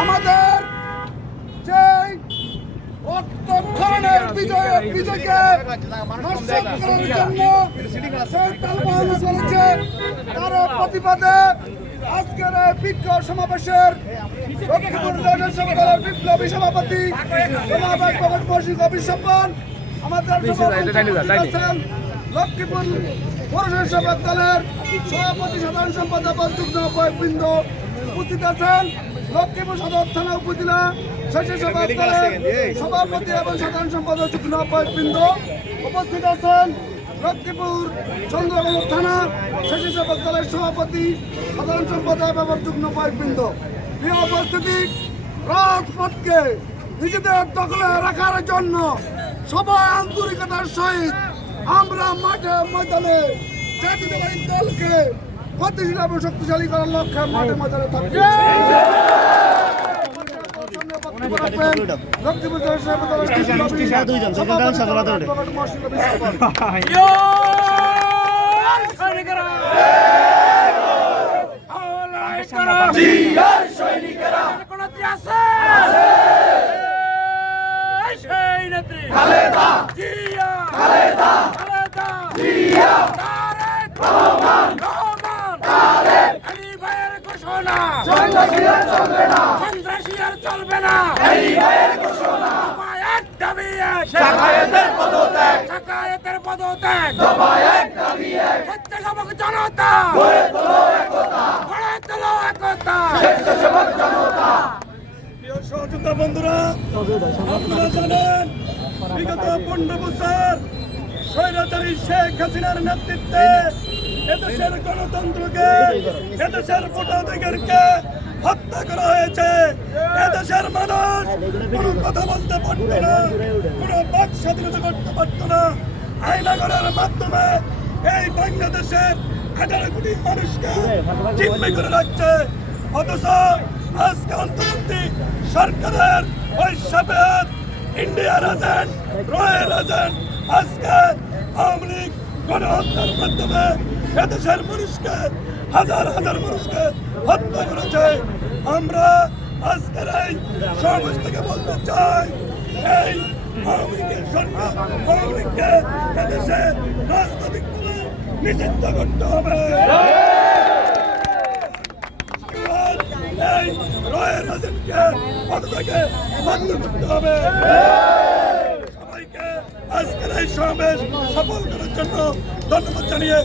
আমাদের যে রক্তক্ষরণের বিজয় বিজয়কে করার জন্য সেই চলেছে তার প্রতিবাদে আজকের এই বিক্ষোভ সমাবেশের বিপ্লবী সভাপতি সমাবেশ মসজিদ আমাদের লক্ষ্মীপুর পৌরসভা দলের সভাপতি সাধারণ সম্পাদক যুগ্ম বৃন্দ উপস্থিত আছেন। লক্ষ্মীপুর সদর থানা উপজেলা সভাপতি এবং সাধারণ সম্পাদক যুগ্ম বৃন্দ উপস্থিত আছেন লক্ষ্মীপুর চন্দ্রবাবু থানা স্বেচ্ছাসেবক দলের সভাপতি সাধারণ সম্পাদক এবং যুগ্ম বৃন্দ। প্রিয় উপস্থিতি রাজপথকে নিজেদের দখলে রাখার জন্য সবাই আন্তরিকতার সহিত আমরা মাঠে ময়দানে জাতীয়তাবাদী দলকে এবং শক্তিশালী করার লক্ষ্যে মাঠে ময়দানে থাকবে দলের সভাপতি মহসিন নবী সরকার। চলবে না এক দাবি এক শাখায়েতের পদত্যাগ শাখায়েতের পদত্যাগ বন্ধুরা আপনারা জানেন বিগত পনেরো বছর স্বৈরাচারী শেখ হাসিনার নেতৃত্বে এদেশের গণতন্ত্রকে, এদেশের ভোটাধিকারকে হত্যা করা হয়েছে। এদেশের মানুষ কোনো কথা বলতে পারত না, কোনো বাক স্বাধীনতা করতে পারত না। আইনাগরের মাধ্যমে এই বাংলাদেশের আঠারো কোটি মানুষকে জিম্মি করে রাখছে। অথচ আজকে অন্তর্বর্তী সরকারের ওই সাবেক ইন্ডিয়ার এজেন্ট রয়ের এজেন্ট আজকে আওয়ামী লীগ গণহত্যার মাধ্যমে এদেশের মানুষকে, হাজার হাজার মানুষকে হত্যা করেছে। আমরা আজকের এই সমাবেশ থেকে বলতে চাই, এই নিষিদ্ধ করতে হবে। আজকের এই সমাবেশ সফল করার জন্য ধন্যবাদ জানিয়ে